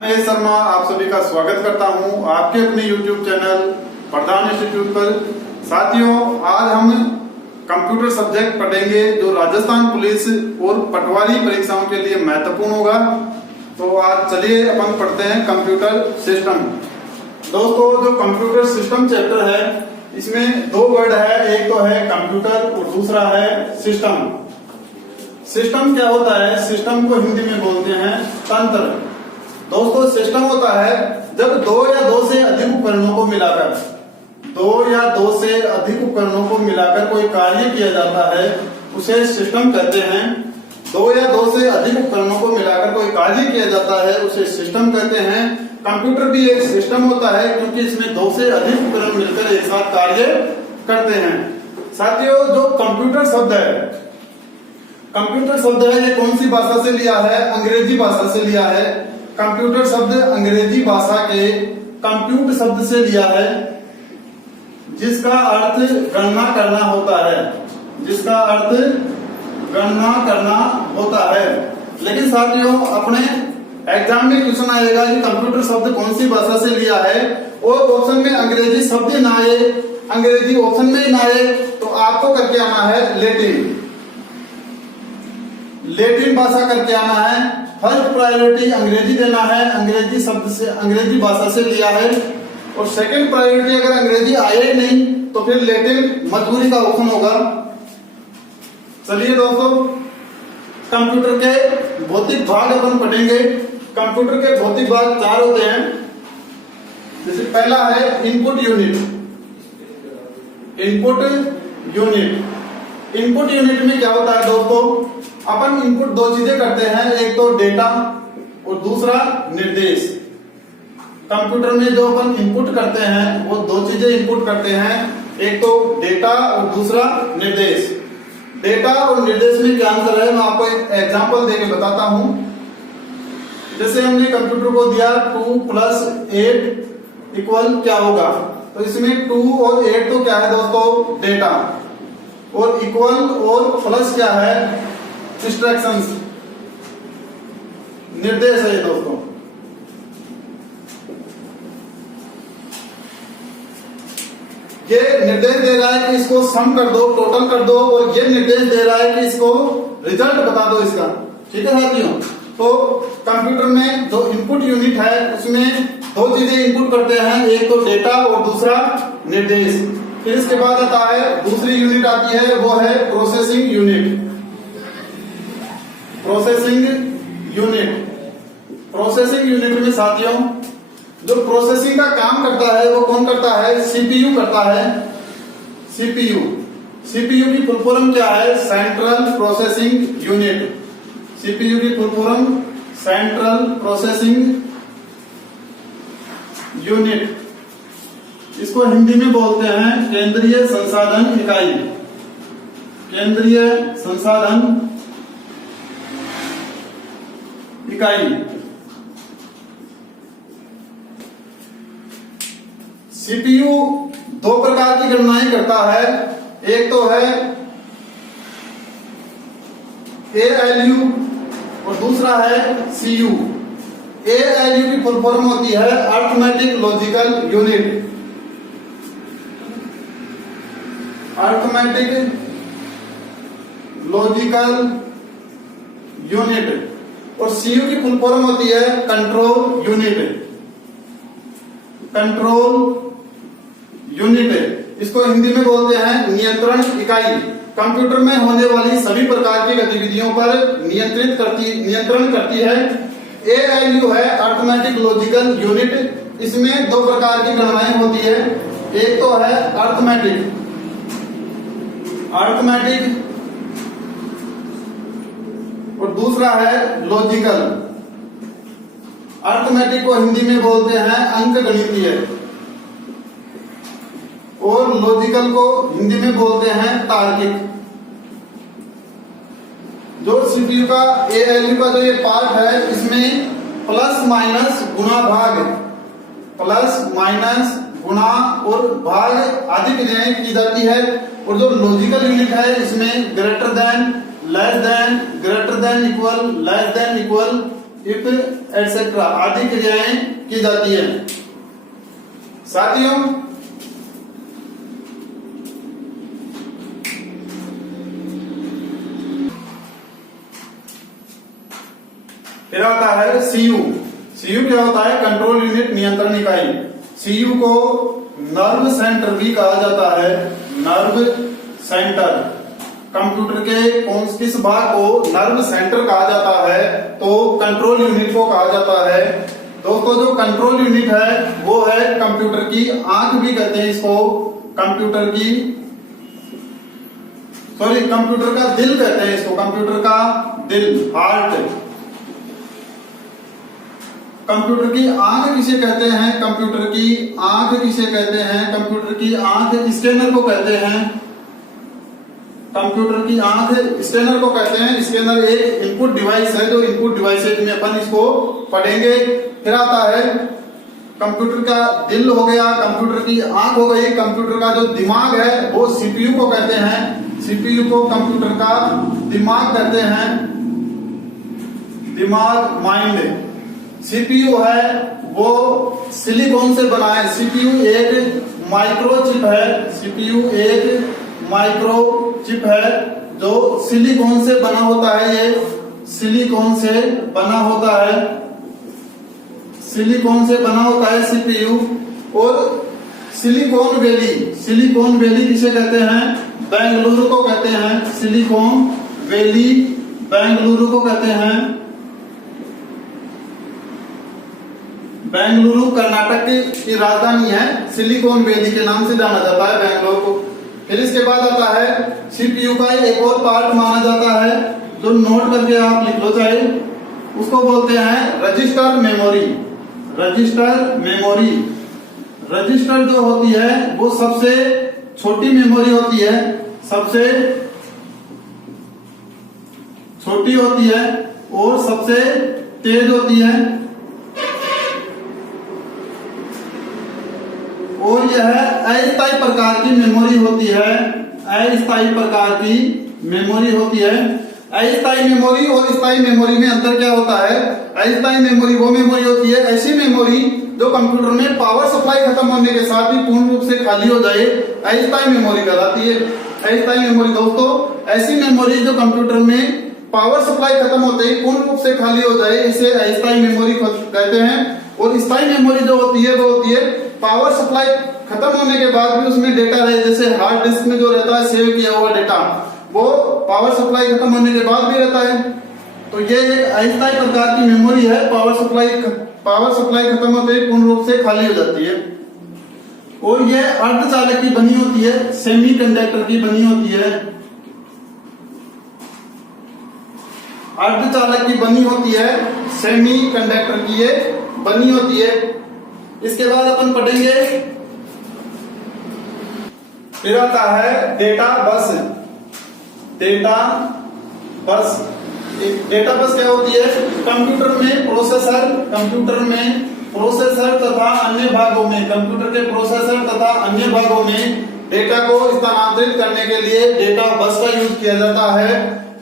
मैं शर्मा आप सभी का स्वागत करता हूं आपके अपने YouTube चैनल प्रधान इंस्टीट्यूट पर। साथियों, आज हम कंप्यूटर सब्जेक्ट पढ़ेंगे जो राजस्थान पुलिस और पटवारी परीक्षाओं के लिए महत्वपूर्ण होगा। तो आज चलिए अपन पढ़ते हैं कंप्यूटर सिस्टम। दोस्तों, जो कंप्यूटर सिस्टम चैप्टर है इसमें दो वर्ड है, एक तो है कंप्यूटर और दूसरा है सिस्टम। सिस्टम क्या होता है? सिस्टम को हिंदी में बोलते हैं तंत्र। दोस्तों, सिस्टम होता है जब दो या दो से अधिक उपकरणों को मिलाकर कोई कार्य किया जाता है, उसे सिस्टम कहते हैं। दो या दो से अधिक उपकरणों को मिलाकर कोई कार्य किया जाता है, उसे सिस्टम कहते हैं। कंप्यूटर भी एक सिस्टम होता है क्योंकि इसमें दो से अधिक उपकरण मिलकर एक साथ कार्य करते हैं। साथियों, जो कंप्यूटर शब्द है ये कौन सी भाषा से लिया है? अंग्रेजी भाषा से लिया है। कंप्यूटर शब्द अंग्रेजी भाषा के कंप्यूट शब्द से लिया है, जिसका अर्थ गणना करना होता है। लेकिन साथियों, अपने एग्जाम में क्वेश्चन आएगा कि कंप्यूटर शब्द कौन सी भाषा से लिया है, और ऑप्शन में अंग्रेजी शब्द ना आए, अंग्रेजी ऑप्शन में ही ना आए, तो आपको करके आना है लेटिन भाषा करके आना है। फर्स्ट प्रायोरिटी अंग्रेजी देना है, अंग्रेजी भाषा से लिया है। और सेकंड प्रायोरिटी अगर अंग्रेजी आए ही नहीं तो फिर लेटिन मजबूरी का ऑप्शन होगा। चलिए दोस्तों, कंप्यूटर के भौतिक भाग अपन पढ़ेंगे। कंप्यूटर के भौतिक भाग चार होते हैं। जैसे पहला है इनपुट यूनिट में क्या होता है दोस्तों? अपन इनपुट दो चीजें करते हैं, एक तो डेटा और दूसरा निर्देश। कंप्यूटर में जो अपन इनपुट करते हैं वो दो चीजें इनपुट करते हैं, एक तो डेटा और दूसरा निर्देश। डेटा और निर्देश में क्या अंतर है, मैं आपको एक एग्जांपल देके बताता हूं। जैसे हमने कंप्यूटर को दिया 2 + 8 = क्या होगा, तो इसमें 2 और 8 तो क्या है दोस्तों? डेटा। और इक्वल और प्लस क्या है? इंस्ट्रक्शंस, निर्देश है ये दोस्तों। ये निर्देश दे रहा है कि इसको सम कर दो, टोटल कर दो, और ये निर्देश दे रहा है कि इसको रिजल्ट बता दो इसका। ठीक है साथियों? तो कंप्यूटर में जो इनपुट यूनिट है उसमें दो चीजें इनपुट करते हैं, एक तो डेटा और दूसरा निर्देश। फिर इसके बाद आता है दूसरी यूनिट आती है, वो है प्रोसेसिंग यूनिट। प्रोसेसिंग यूनिट में साथियों जो प्रोसेसिंग का काम करता है वो कौन करता है? सीपीयू करता है। सीपीयू की फुल फॉर्म क्या है? Central processing unit. सीपीयू की full form central processing unit. इसको हिंदी में बोलते हैं केंद्रीय संसाधन इकाई। केंद्रीय संसाधन इकाई। सीपीयू दो प्रकार की गणनाएं करता है, एक तो है एएलयू और दूसरा है सीयू। एएलयू की फुल फॉर्म होती है arithmetic logical unit. Arithmetic logical unit. और सीयू की फुल फॉर्म होती है कंट्रोल यूनिट। इसको हिंदी में बोलते हैं नियंत्रण इकाई। कंप्यूटर में होने वाली सभी प्रकार की गतिविधियों पर नियंत्रण करती है। एएलयू है अरिथमेटिक लॉजिकल यूनिट। इसमें दो प्रकार की गणनाएं होती है, एक तो है अरिथमेटिक और दूसरा है लॉजिकल। अरिथमेटिक को हिंदी में बोलते हैं अंकगणितीय, और लॉजिकल को हिंदी में बोलते हैं तार्किक। जो सीपीयू का एएलयू का जो ये पार्ट है, इसमें प्लस माइनस गुणा और भाग आदि क्रियाएं की जाती है। और जो लॉजिकल यूनिट है इसमें greater than, less than, greater than equal, less than equal, if etcetera आदि क्रियाएं की जाती है। साथियों, फिर आता है सीयू। सीयू क्या होता है? कंट्रोल यूनिट, नियंत्रण इकाई। सीयू को नर्व सेंटर भी कहा जाता है। नर्व सेंटर, कंप्यूटर के किस भाग को नर्व सेंटर कहा जाता है? तो कंट्रोल यूनिट को कहा जाता है। दोस्तों, जो कंट्रोल यूनिट है वो है कंप्यूटर की आंख भी कहते हैं इसको। कंप्यूटर का दिल कहते हैं इसको। कंप्यूटर का दिल, हार्ट। कंप्यूटर की आंख किसे कहते हैं? कंप्यूटर की आंख किसे कहते हैं? कंप्यूटर की आंख स्कैनर को कहते हैं। कंप्यूटर की आंख स्कैनर को कहते हैं। स्कैनर एक इनपुट डिवाइस है, जो इनपुट डिवाइसेज में अपन इसको पढ़ेंगे। फिर आता है कंप्यूटर का दिल हो गया, कंप्यूटर की आंख हो गई। कंप्यूटर का जो दिमाग है वो सीपीयू को कहते हैं। सीपीयू को कंप्यूटर का दिमाग कहते हैं। दिमाग, माइंड। सीपीयू है वो सिलिकॉन से बना है। सीपीयू एक माइक्रोचिप है। सीपीयू एक माइक्रोचिप है जो सिलिकॉन से बना होता है। ये सिलिकॉन से बना होता है। सिलिकॉन से बना होता है सीपीयू। और सिलिकॉन वैली किसे कहते हैं? बेंगलुरु को कहते हैं। सिलिकॉन वैली बेंगलुरु को कहते हैं। बेंगलुरु कर्नाटक की राजधानी है। सिलिकॉन वैली के नाम से जाना जाता है बेंगलुरु को। फिर इसके बाद आता है सीपीयू का एक और पार्ट माना जाता है, जो नोट करके आप लिख लो चाहे, उसको बोलते हैं register memory. Register memory. Register जो होती है वो सबसे छोटी मेमोरी होती है। सबसे छोटी होती है और सबसे तेज होती है। और यह अस्थायी प्रकार की मेमोरी होती है। अस्थायी प्रकार की मेमोरी होती है। अस्थायी मेमोरी और स्थायी मेमोरी में अंतर क्या होता है? अस्थायी मेमोरी वो मेमोरी होती है, ऐसी मेमोरी जो कंप्यूटर में पावर सप्लाई खत्म होने के साथ ही पूर्ण रूप से खाली हो जाए, अस्थायी मेमोरी कहलाती है। अस्थायी मेमोरी दोस्तों ऐसी मेमोरी जो कंप्यूटर में पावर सप्लाई खत्म होते ही पूर्ण रूप से खाली हो जाए, इसे अस्थायी मेमोरी कहते हैं। और स्थायी मेमोरी जो होती है वो होती है पावर सप्लाई खत्म होने के बाद भी उसमें डेटा रहे, जैसे हार्ड डिस्क में जो रहता है सेव किया हुआ डेटा, वो पावर सप्लाई खत्म होने के बाद भी रहता है। तो ये एक अस्थायी प्रकार की मेमोरी है। पावर सप्लाई खत्म होते ही पूर्ण रूप से खाली हो जाती है। और ये अर्धचालक की बनी होती है, सेमीकंडक्टर की बनी होती है। अर्धचालक की बनी होती है, सेमीकंडक्टर की ये बनी होती है। इसके बाद अपन पढ़ेंगे, फिर आता है डेटा बस। डेटा बस क्या होती है? कंप्यूटर में प्रोसेसर तथा अन्य भागों में, कंप्यूटर के प्रोसेसर तथा अन्य भागों में डेटा को स्थानांतरित करने के लिए डेटा बस का यूज किया जाता है।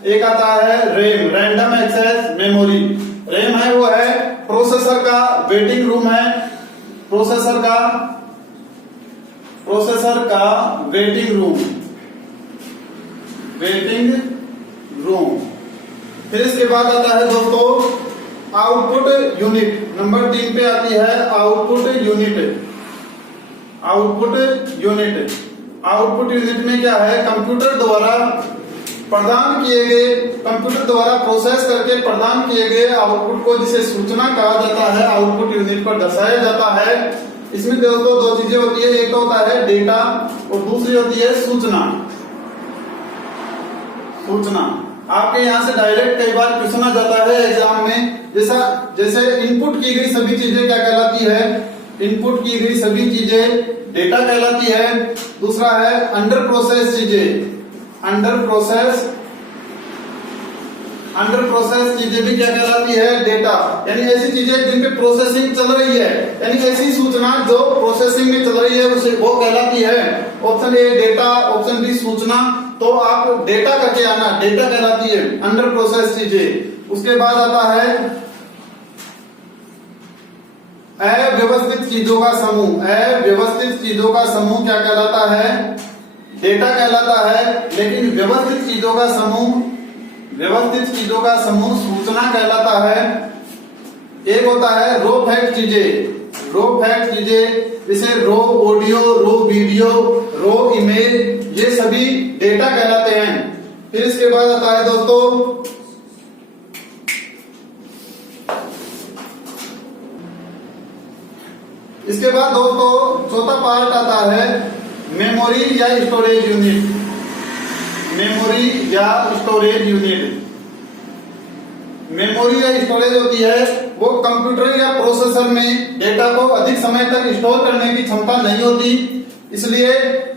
एक आता है RAM, random access memory. RAM है वो है प्रोसेसर का वेटिंग रूम है। प्रोसेसर का वेटिंग रूम। फिर इसके बाद आता है दोस्तों आउटपुट यूनिट। नंबर 3 पे आती है आउटपुट यूनिट। आउटपुट यूनिट में क्या है? कंप्यूटर द्वारा प्रोसेस करके प्रदान किए गए आउटपुट को, जिसे सूचना कहा जाता है, आउटपुट यूनिट पर दर्शाया जाता है। इसमें दोस्तों दो चीजें होती है, एक होता है डेटा और दूसरी होती है सूचना। आपके यहाँ से डायरेक्ट कई बार क्वेश्चन आ जाता है एग्जाम में, जैसे इनपुट की गई सभी चीजें क्या कहलाती है? इनपुट की गई सभी चीजें डेटा कहलाती है। दूसरा है अंडर प्रोसेस चीजें। अंडर प्रोसेस चीजें भी क्या कहलाती है? डेटा। यानी ऐसी चीजें जिन पे प्रोसेसिंग चल रही है, यानी ऐसी सूचना जो प्रोसेसिंग में चल रही है उसे वो कहलाती है। Option A data, option B सूचना। तो आप डेटा करके आना, डेटा कहलाती है अंडर प्रोसेस चीजें। उसके बाद आता है अव्यवस्थित चीजों का समूह, अव्यवस्थित चीजों का समूह क्या कहलाता है? डेटा कहलाता है। लेकिन व्यवस्थित चीजों का समूह, व्यवस्थित चीजों का समूह सूचना कहलाता है। एक होता है रो फैक्ट चीजें, रो फैक्ट चीजें, जैसे रो ऑडियो, रो वीडियो, रो इमेज, ये सभी डेटा कहलाते हैं। फिर इसके बाद आता है दोस्तों इसके बाद दोस्तों चौथा पार्ट आता है मेमोरी या स्टोरेज यूनिट, मेमोरी या स्टोरेज यूनिट। मेमोरी या स्टोरेज होती है वो कंप्यूटर या प्रोसेसर में डेटा को अधिक समय तक स्टोर करने की क्षमता नहीं होती, इसलिए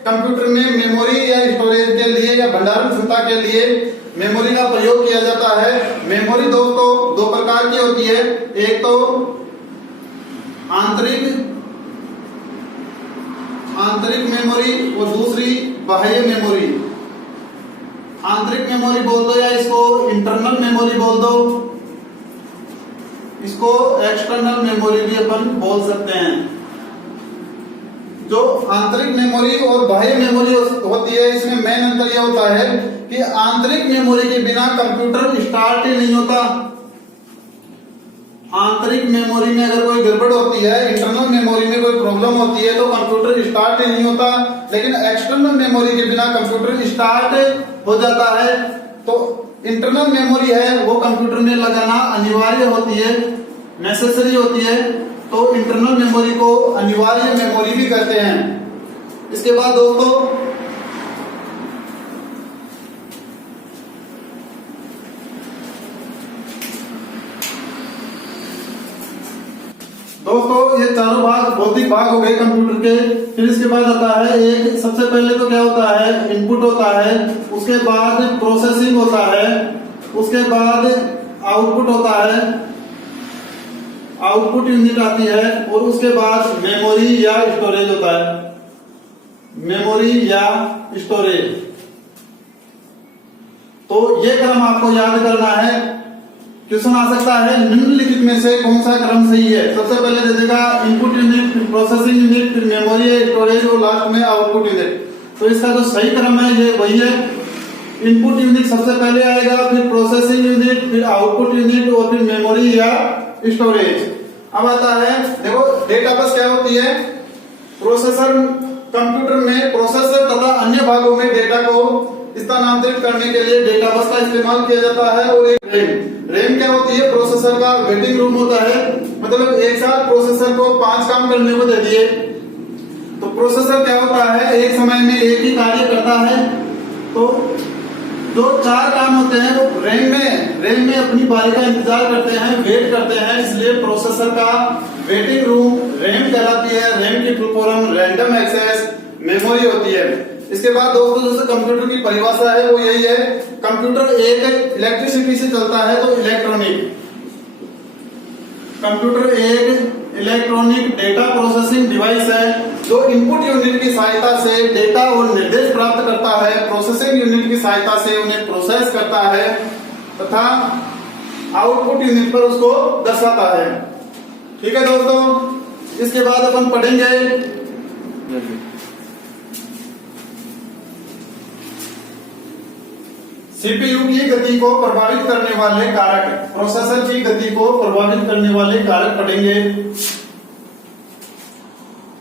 कंप्यूटर में मेमोरी या स्टोरेज के लिए या भंडारण क्षमता के लिए मेमोरी का प्रयोग किया जाता है। मेमोरी दोस्तों दो प्रकार की होती है, एक तो आंतरिक मेमोरी और दूसरी बाह्य मेमोरी। आंतरिक मेमोरी बोल दो या इसको इंटरनल मेमोरी बोल दो, इसको एक्सटर्नल मेमोरी भी अपन बोल सकते हैं। जो आंतरिक मेमोरी और बाह्य मेमोरी होती है, इसमें मेन अंतर यह होता है कि आंतरिक मेमोरी के बिना कंप्यूटर स्टार्ट ही नहीं होता। आंतरिक मेमोरी में अगर कोई गड़बड़ होती है, इंटरनल मेमोरी में कोई प्रॉब्लम होती है तो कंप्यूटर स्टार्ट ही नहीं होता। लेकिन एक्सटर्नल मेमोरी के बिना कंप्यूटर स्टार्ट हो जाता है। तो इंटरनल मेमोरी है वो कंप्यूटर में लगाना अनिवार्य होती है, नेसेसरी होती है, तो इंटरनल मेमोरी को अनिवार्य मेमोरी भी कहते हैं। इसके बाद दोस्तों ये चारों भाग भौतिक भाग हो गए कंप्यूटर के। फिर इसके बाद आता है एक, सबसे पहले तो क्या होता है, इनपुट होता है, उसके बाद प्रोसेसिंग होता है, उसके बाद आउटपुट होता है, आउटपुट यूनिट आती है, और उसके बाद मेमोरी या स्टोरेज होता है, मेमोरी या स्टोरेज। तो ये क्रम आपको याद करना है। क्वेश्चन आ सकता है निम्नलिखित में से कौन सा क्रम सही है? सबसे पहले दे देगा इनपुट यूनिट, फिर प्रोसेसिंग यूनिट, फिर मेमोरी, स्टोरेज और लास्ट में आउटपुट यूनिट। तो इसका जो सही क्रम है ये वही है, इनपुट यूनिट सबसे पहले आएगा, फिर प्रोसेसिंग यूनिट, फिर आउटपुट यूनिट और फिर मेमोरी या स्टोरेज। अब आता है देखो डेटा बस क्या होती है, प्रोसेसर, कंप्यूटर में प्रोसेसर तथा अन्य भागों में डेटा को स्थानांतरित करने के लिए डेटा बस का इस्तेमाल किया जाता है। और एक रैम क्या होती है, प्रोसेसर का वेटिंग रूम होता है, मतलब एक साथ प्रोसेसर को 5 काम करने को दे दिए तो प्रोसेसर क्या होता है, एक समय में एक ही कार्य करता है। तो जो 4 काम होते हैं वो रैम में अपनी बारी का इंतजार करते हैं, वेट करते हैं, इसलिए प्रोसेसर का वेटिंग रूम रैम कहलाती है। रैम की full form random access memory होती है। इसके बाद दोस्तों जैसे कंप्यूटर की परिभाषा है वो यही है, कंप्यूटर एक इलेक्ट्रिसिटी से चलता है तो इलेक्ट्रॉनिक, कंप्यूटर एक इलेक्ट्रॉनिक डेटा प्रोसेसिंग डिवाइस है जो इनपुट यूनिट की सहायता से डेटा और निर्देश प्राप्त करता है, प्रोसेसिंग यूनिट की सहायता से उन्हें प्रोसेस करता है तथा आउटपुट यूनिट पर उसको दर्शाता है। ठीक है दोस्तों, इसके बाद अपन पढ़ेंगे सीपीयू की गति को प्रभावित करने वाले कारक, प्रोसेसर की गति को प्रभावित करने वाले कारक पढ़ेंगे।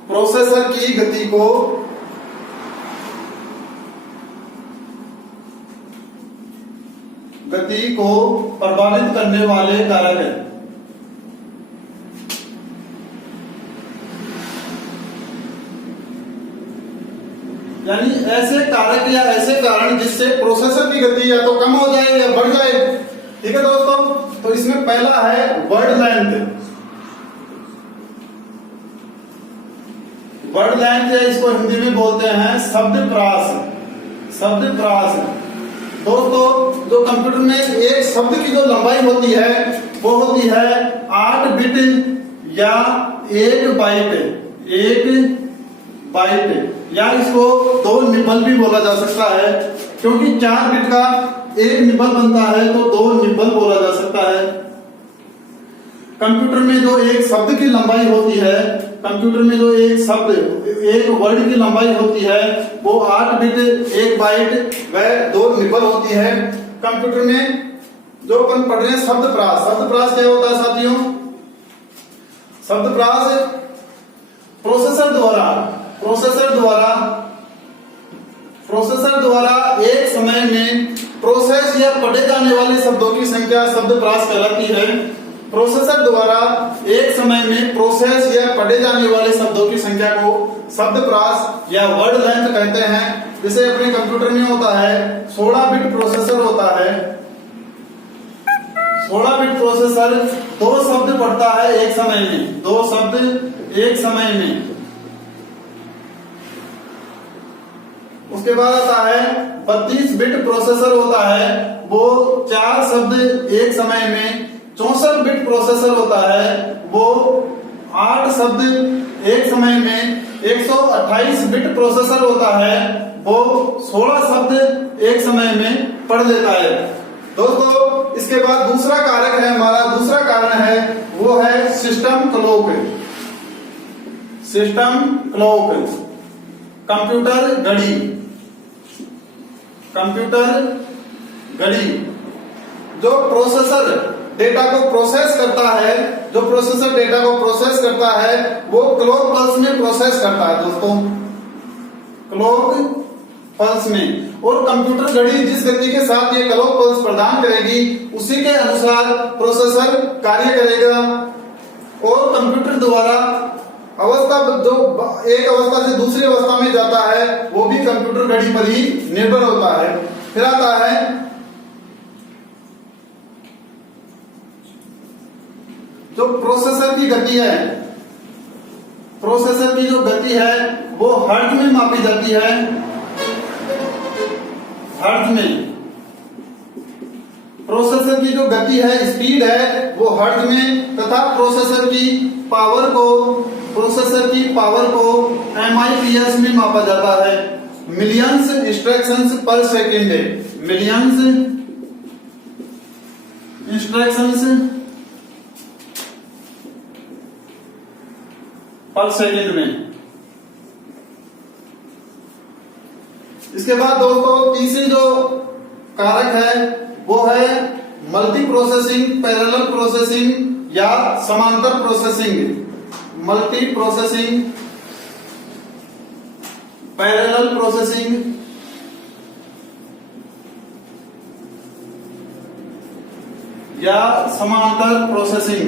प्रोसेसर की गति को प्रभावित करने वाले कारक है। यानी ऐसे कारक या ऐसे कारण जिससे प्रोसेसर की गति या तो कम हो जाए या बढ़ जाए। ठीक है दोस्तों, तो इसमें पहला है वर्ड लेंथ। वर्ड लेंथ या इसको हिंदी में बोलते हैं शब्द प्रास। शब्द प्रास दोस्तों, जो कंप्यूटर में एक शब्द की जो लंबाई होती है वो होती है 8 बिट या 1 बाइट, या इसको 2 निबल भी बोला जा सकता है, क्योंकि 4 बिट का 1 निबल बनता है तो 2 निबल बोला जा सकता है। कंप्यूटर में जो एक शब्द की लंबाई होती है, कंप्यूटर में जो एक शब्द, एक वर्ड की लंबाई होती है वो 8 बिट, 1 बाइट व 2 निबल होती है। कंप्यूटर में जो अपन पढ़ रहे हैं शब्दप्रास, शब्दप्रास क्या होता है साथियों? शब्दप्रास प्रोसेसर द्वारा एक समय में प्रोसेस या पढ़े जाने वाले शब्दों की संख्या शब्दप्रास कहलाती है। प्रोसेसर द्वारा एक समय में प्रोसेस या पढ़े जाने वाले शब्दों की संख्या को शब्दप्रास या वर्ड लेंथ कहते हैं। जैसे अपने कंप्यूटर में होता है 16 बिट प्रोसेसर होता है। 16 बिट प्रोसेसर 2 शब्द पढ़ता है एक समय में, 2 शब्द एक समय में। उसके बाद आता है 32 बिट प्रोसेसर होता है, वो 4 शब्द एक समय में। 64 बिट प्रोसेसर होता है, वो 8 शब्द एक समय में। 128 बिट प्रोसेसर होता है, वो 16 शब्द एक समय में पढ़ लेता है। दोस्तों इसके बाद दूसरा कारक है हमारा, दूसरा कारण है वो है system clock. System clock, computer घड़ी, कंप्यूटर घड़ी जो प्रोसेसर डेटा को प्रोसेस करता है, जो प्रोसेसर डेटा को प्रोसेस करता है वो क्लॉक पल्स में प्रोसेस करता है दोस्तों, क्लॉक पल्स में। और कंप्यूटर घड़ी जिस गति के साथ ये क्लॉक पल्स प्रदान करेगी उसी के अनुसार प्रोसेसर कार्य करेगा। और कंप्यूटर द्वारा अवस्था जो एक अवस्था से दूसरी अवस्था में जाता है वो भी कंप्यूटर घड़ी पर ही निर्भर होता है। फिर आता है जो प्रोसेसर की गति है, प्रोसेसर की जो गति है वो हर्ट्ज में मापी जाती है, हर्ट्ज में। प्रोसेसर की जो गति है, स्पीड है, वो हर्ट्ज में, तथा प्रोसेसर की पावर को MIPS में मापा जाता है, मिलियंस इंस्ट्रक्शंस पर सेकेंड, मिलियंस इंस्ट्रक्शंस पर सेकेंड में। इसके बाद दोस्तों तीसरी जो कारक है वो है मल्टी प्रोसेसिंग, पैरेलल प्रोसेसिंग या समांतर processing. Multi processing, parallel processing या समांतर processing.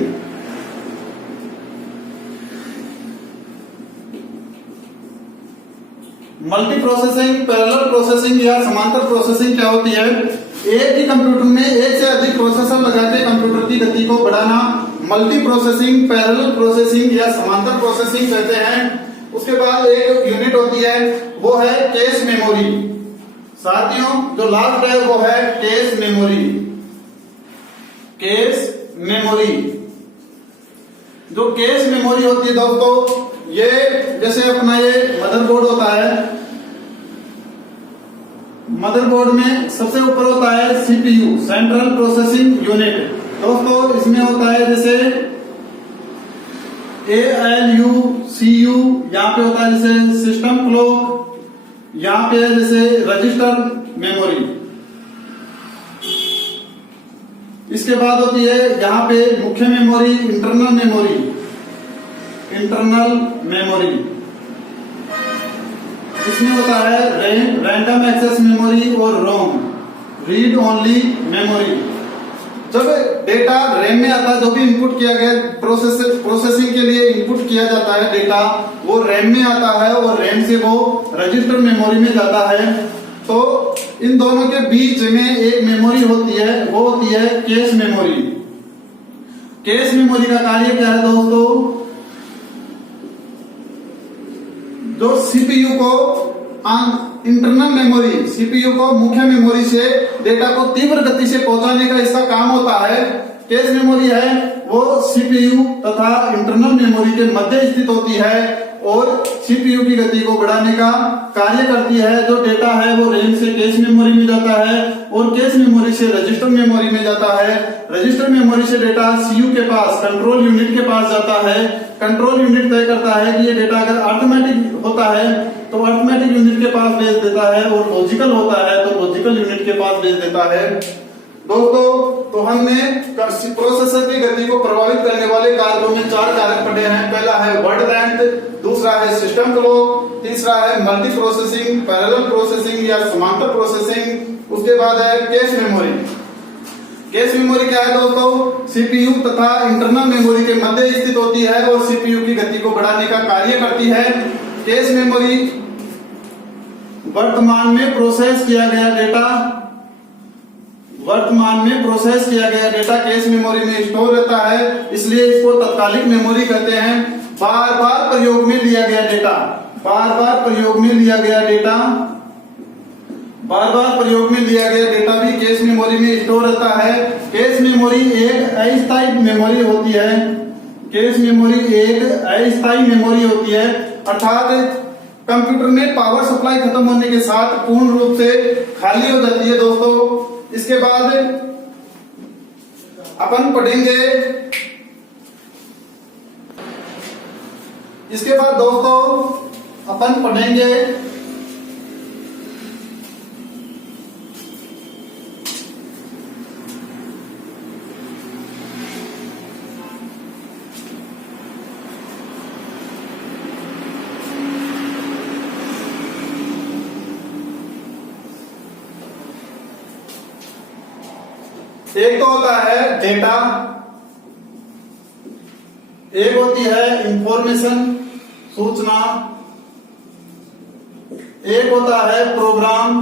Multi processing, parallel processing या समांतर प्रोसेसिंग क्या होती है? एक ही कंप्यूटर में एक से अधिक प्रोसेसर लगा के कंप्यूटर की गति को बढ़ाना मल्टी प्रोसेसिंग, पैरेलल प्रोसेसिंग या समांतर प्रोसेसिंग कहते हैं। उसके बाद एक यूनिट होती है वो है कैश मेमोरी। साथियों जो लास्ट है वो है कैश मेमोरी। कैश मेमोरी, जो कैश मेमोरी होती है दोस्तों, ये जैसे अपना ये मदरबोर्ड होता है, मदरबोर्ड में सबसे ऊपर होता है CPU, सेंट्रल प्रोसेसिंग यूनिट। दोस्तों इसमें होता है जैसे ALU, CU, यहाँ पे होता है जैसे सिस्टम क्लॉक, यहाँ पे है जैसे रजिस्टर मेमोरी। इसके बाद होती है यहाँ पे मुख्य memory, internal memory, internal memory. इसमें होता है रैंडम एक्सेस मेमोरी और रोम, रीड ओनली मेमोरी। जब डेटा रैम में आता है, जो भी इनपुट किया गया प्रोसेसिंग के लिए इनपुट किया जाता है डेटा, वो रैम में आता है और रैम से वो रजिस्टर मेमोरी में जाता है। तो इन दोनों के बीच में एक मेमोरी होती है, वो होती है कैश मेमोरी। कैश मेमोरी का कार्य क्या है दोस्तों? जो CPU को इंटरनल मेमोरी, CPU को मुख्य मेमोरी से डेटा को तीव्र गति से पहुंचाने का इसका काम होता है। कैश मेमोरी है वो CPU तथा इंटरनल मेमोरी के मध्य स्थित होती है और सीपीयू की गति को बढ़ाने का कार्य करती है। जो डेटा है वो रैम से कैश मेमोरी में जाता है और कैश मेमोरी से रजिस्टर मेमोरी में जाता है। रजिस्टर मेमोरी से डेटा सीयू के पास, कंट्रोल यूनिट के पास जाता है। कंट्रोल यूनिट तय करता है कि ये डेटा अगर अरिथमेटिक होता है तो अरिथमेटिक यूनिट के पास भेज देता है और लॉजिकल होता है तो लॉजिकल यूनिट के पास भेज देता है। दोस्तों, तो हमने प्रोसेसर की गति को प्रभावित करने वाले कारकों में 4 कारक पढ़े हैं। पहला है वर्ड लेंथ, दूसरा है सिस्टम क्लॉक, तीसरा है मल्टी प्रोसेसिंग, पैरेलल प्रोसेसिंग या समांतर प्रोसेसिंग, उसके बाद है कैश मेमोरी। कैश मेमोरी क्या है दोस्तों? सीपीयू तथा इंटरनल मेमोरी के मध्य स्थित होती है और सीपीयू की गति को बढ़ाने का कार्य करती है। कैश मेमोरी वर्तमान में प्रोसेस किया गया डेटा कैश मेमोरी में स्टोर रहता है, इसलिए इसको तत्कालिक मेमोरी कहते हैं। बार बार प्रयोग में लिया गया डेटा भी कैश मेमोरी में स्टोर रहता है। कैश मेमोरी एक अस्थायी मेमोरी होती है, अर्थात कंप्यूटर में पावर सप्लाई खत्म होने के साथ पूर्ण रूप से खाली हो जाती है। दोस्तों, इसके बाद अपन पढ़ेंगे एक तो होता है डेटा, एक होती है इंफॉर्मेशन, सूचना, एक होता है प्रोग्राम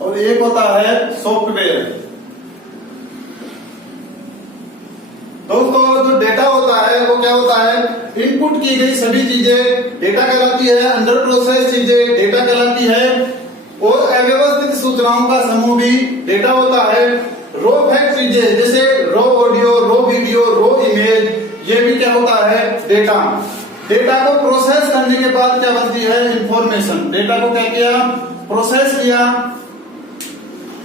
और एक होता है सॉफ्टवेयर। दोस्तों, जो डेटा होता है वो क्या होता है? इनपुट की गई सभी चीजें डेटा कहलाती है, अंडर प्रोसेस चीजें डेटा कहलाती है और अव्यवस्थित सूचनाओं का समूह भी डेटा होता है। रो फैक्ट चीजें जैसे रो ऑडियो, रो वीडियो, रो इमेज, ये भी क्या होता है? डेटा। डेटा को प्रोसेस करने के बाद क्या बनती है? इंफॉर्मेशन। डेटा को क्या किया? प्रोसेस किया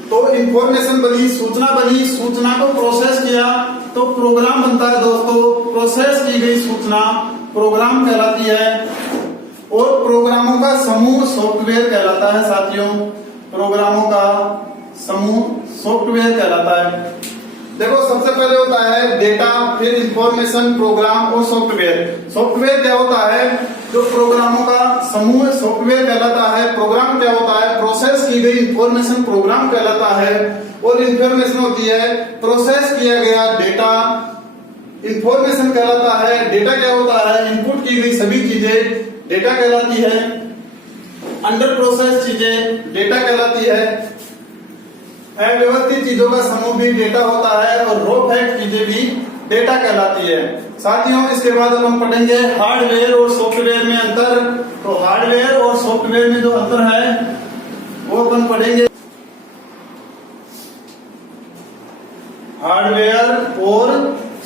तो इंफॉर्मेशन बनी, सूचना बनी, सूचना को प्रोसेस किया तो प्रोग्राम बनता है। दोस्तों, प्रोसेस की गई सूचना प्रोग्राम कहलाती है और प्रोग्रामों का समूह सॉफ्टवेयर कहलाता है। साथियों, प्रोग्रामों का समूह सॉफ्टवेयर कहलाता है। देखो, सबसे पहले होता है डेटा, फिर इंफॉर्मेशन, प्रोग्राम और सॉफ्टवेयर। सॉफ्टवेयर क्या होता है? जो प्रोग्रामों का समूह सॉफ्टवेयर कहलाता है। प्रोग्राम क्या होता है? प्रोसेस की गई इंफॉर्मेशन प्रोग्राम कहलाता है और इंफॉर्मेशन होती है प्रोसेस किया गया डेटा। इंफॉर्मेशन कहलाता है, डेटा क्या होता है? इनपुट की गई सभी चीजें डेटा कहलाती है। अंडर प्रोसेस चीजें डेटा कहलाती है। अव्यवस्थित चीजों का समूह भी डेटा होता है और रो फैक्ट चीजें भी डेटा कहलाती है। साथियों, इसके बाद हम पढ़ेंगे हार्डवेयर और सॉफ्टवेयर में अंतर। तो हार्डवेयर और सॉफ्टवेयर में जो अंतर है वो अपन पढ़ेंगे। हार्डवेयर और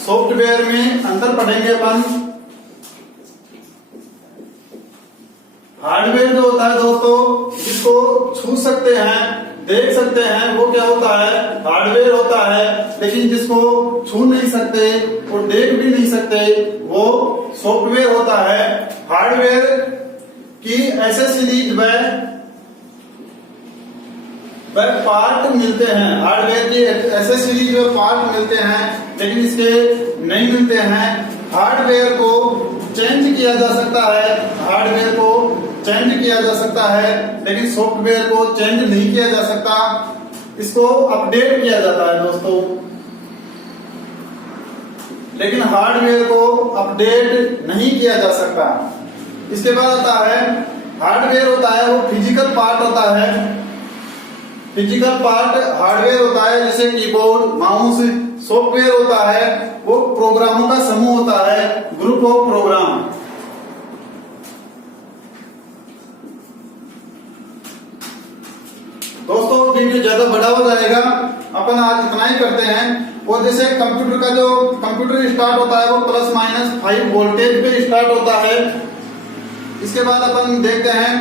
सॉफ्टवेयर में अंतर पढ़ेंगे अपन। हार्डवेयर जो होता है दोस्तों, जिसको छू सकते हैं, देख सकते हैं, वो क्या होता है? हार्डवेयर होता है। लेकिन जिसको छू नहीं सकते और देख भी नहीं सकते वो सॉफ्टवेयर होता है। हार्डवेयर की एसेसरीज व पार्ट मिलते हैं। हार्डवेयर की एसेसरीज व पार्ट मिलते हैं, लेकिन इसके नहीं मिलते हैं। हार्डवेयर को चेंज किया जा सकता है, लेकिन सॉफ्टवेयर को चेंज नहीं किया जा सकता, इसको अपडेट किया जाता है दोस्तों। लेकिन हार्डवेयर को अपडेट नहीं किया जा सकता। इसके बाद आता है हार्डवेयर होता है वो फिजिकल पार्ट होता है। फिजिकल पार्ट हार्डवेयर होता है, जैसे कीबोर्ड, माउस। सॉफ्टवेयर होता है वो प्रोग्रामों का समूह होता है, ग्रुप ऑफ प्रोग्राम। दोस्तों, वीडियो ज्यादा बड़ा हो जाएगा, अपन आज इतना ही करते हैं। और जैसे कंप्यूटर स्टार्ट होता है वो ±5 वोल्टेज पे स्टार्ट होता है। इसके बाद अपन देखते हैं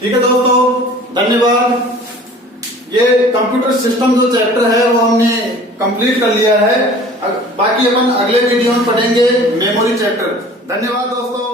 ठीक है दोस्तों, धन्यवाद। ये कंप्यूटर सिस्टम जो चैप्टर है वो हमने कंप्लीट कर लिया है। बाकी अपन अगले वीडियो में पढ़ेंगे मेमोरी चैप्टर। धन्यवाद दोस्तों।